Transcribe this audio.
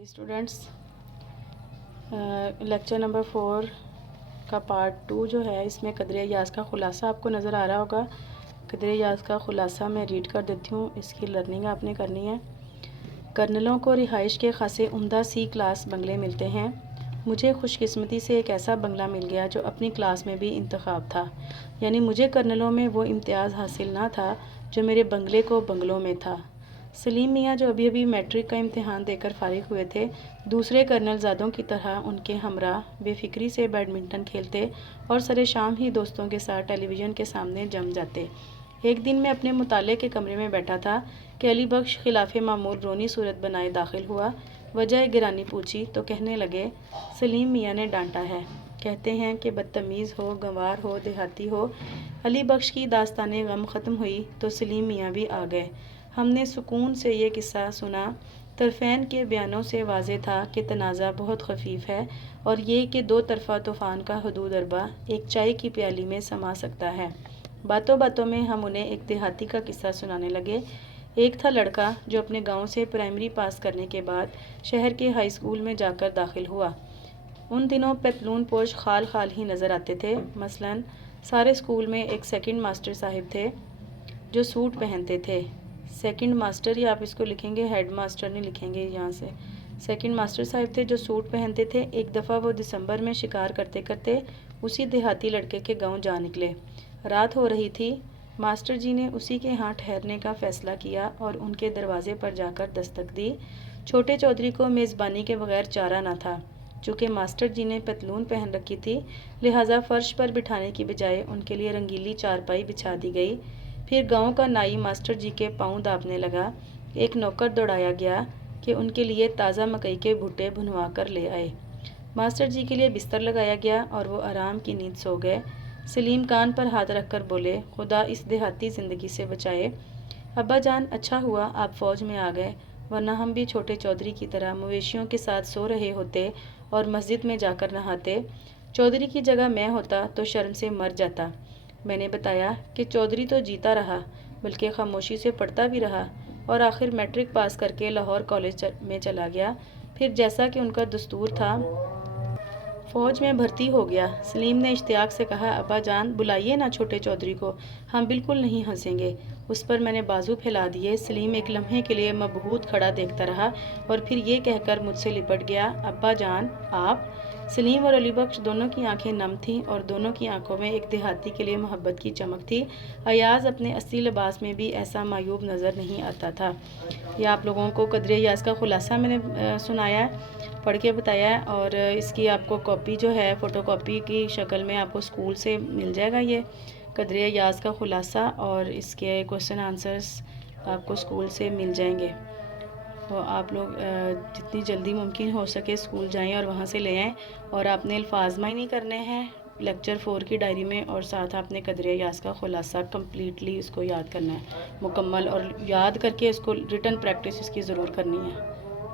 जी students, lecture number 4 का part 2 जो है, इसमें कदरे याज़ का ख़ुलासा आपको नज़र आ रहा होगा। कदरे याज़ का ख़ुलासा मैं रीड कर देती हूँ, इसकी लर्निंग आपने करनी है। कर्नलों को रिहाइश के खासे उम्दा सी क्लास बंगले मिलते हैं। मुझे खुशकिस्मती से एक ऐसा बंगला मिल गया जो अपनी क्लास में भी इंतखाब था, यानी मुझे कर्नलों में वो इम्तियाज़ हासिल ना था जो मेरे बंगले को बंगलों में था। सलीम मियाँ जो अभी अभी मैट्रिक का इम्तिहान देकर फारिग हुए थे, दूसरे कर्नल ज़ादों की तरह उनके हमरा बेफिक्री से बैडमिंटन खेलते और सरे शाम ही दोस्तों के साथ टेलीविज़न के सामने जम जाते। एक दिन मैं अपने मुताले के कमरे में बैठा था कि अली बख्श खिलाफ मामूल रोनी सूरत बनाए दाखिल हुआ। वजह गिरानी पूछी तो कहने लगे, सलीम मियाँ ने डांटा है। कहते हैं कि बदतमीज़ हो, गंवार हो, देहाती हो। अली बख्श की दास्ताने गम ख़त्म हुई तो सलीम मियाँ भी आ गए। हमने सुकून से ये किस्सा सुना। तरफ़ैन के बयानों से वाज़े था कि तनाज़ा बहुत खफीफ है और ये कि दो तरफ़ा तूफ़ान का हदूद अरबा एक चाय की प्याली में समा सकता है। बातों बातों में हम उन्हें एक देहाती का किस्सा सुनाने लगे। एक था लड़का जो अपने गांव से प्राइमरी पास करने के बाद शहर के हाई स्कूल में जाकर दाखिल हुआ। उन दिनों पतलून पोश खाल खाल ही नज़र आते थे। मसलन सारे स्कूल में एक सेकंड मास्टर साहिब थे जो सूट पहनते थे। सेकंड मास्टर, ही आप इसको लिखेंगे, हेड मास्टर नहीं लिखेंगे यहाँ से। सेकंड मास्टर साहब थे जो सूट पहनते थे। एक दफ़ा वो दिसंबर में शिकार करते करते उसी देहाती लड़के के गांव जा निकले। रात हो रही थी। मास्टर जी ने उसी के यहाँ ठहरने का फ़ैसला किया और उनके दरवाज़े पर जाकर दस्तक दी। छोटे चौधरी को मेज़बानी के बगैर चारा न था। चूँकि मास्टर जी ने पतलून पहन रखी थी, लिहाजा फ़र्श पर बिठाने की बजाय उनके लिए रंगीली चारपाई बिछा दी गई। फिर गांव का नाई मास्टर जी के पाँव दाबने लगा। एक नौकर दौड़ाया गया कि उनके लिए ताज़ा मकई के भुट्टे भुनवा कर ले आए। मास्टर जी के लिए बिस्तर लगाया गया और वो आराम की नींद सो गए। सलीम कान पर हाथ रखकर बोले, खुदा इस देहाती ज़िंदगी से बचाए। अब्बा जान, अच्छा हुआ आप फ़ौज में आ गए, वरना हम भी छोटे चौधरी की तरह मवेशियों के साथ सो रहे होते और मस्जिद में जाकर नहाते। चौधरी की जगह मैं होता तो शर्म से मर जाता। मैंने बताया कि चौधरी तो जीता रहा, बल्कि खामोशी से पढ़ता भी रहा और आखिर मैट्रिक पास करके लाहौर कॉलेज में चला गया। फिर जैसा कि उनका दस्तूर था, फ़ौज में भर्ती हो गया। सलीम ने इश्तियाक से कहा, अब्बा जान बुलाइए ना छोटे चौधरी को, हम बिल्कुल नहीं हंसेंगे। उस पर मैंने बाजू फैला दिए। सलीम एक लम्हे के लिए मबहूत खड़ा देखता रहा और फिर ये कहकर मुझसे लिपट गया, अब्बा जान आप। सलीम और अली बख्श दोनों की आंखें नम थीं और दोनों की आंखों में एक देहाती के लिए मोहब्बत की चमक थी। अयाज अपने असली लिबास में भी ऐसा मायूब नज़र नहीं आता था। यह आप लोगों को कदरे याज़ का ख़ुलासा मैंने सुनाया है, पढ़ के बताया है, और इसकी आपको कॉपी जो है फ़ोटो कॉपी की शक्ल में आपको स्कूल से मिल जाएगा। ये कदरे याज़ का ख़ुलासा और इसके क्वेश्चन आंसर्स आपको स्कूल से मिल जाएंगे। तो आप लोग जितनी जल्दी मुमकिन हो सके स्कूल जाएं और वहाँ से ले आएँ। और आपने अल्फाजमाई नहीं करने हैं लेक्चर 4 की डायरी में, और साथ आपने कदरे याज़ का ख़ुलासा कम्प्लीटली इसको याद करना है मुकम्मल, और याद करके इसको रिटन प्रैक्टिस इसकी ज़रूर करनी है।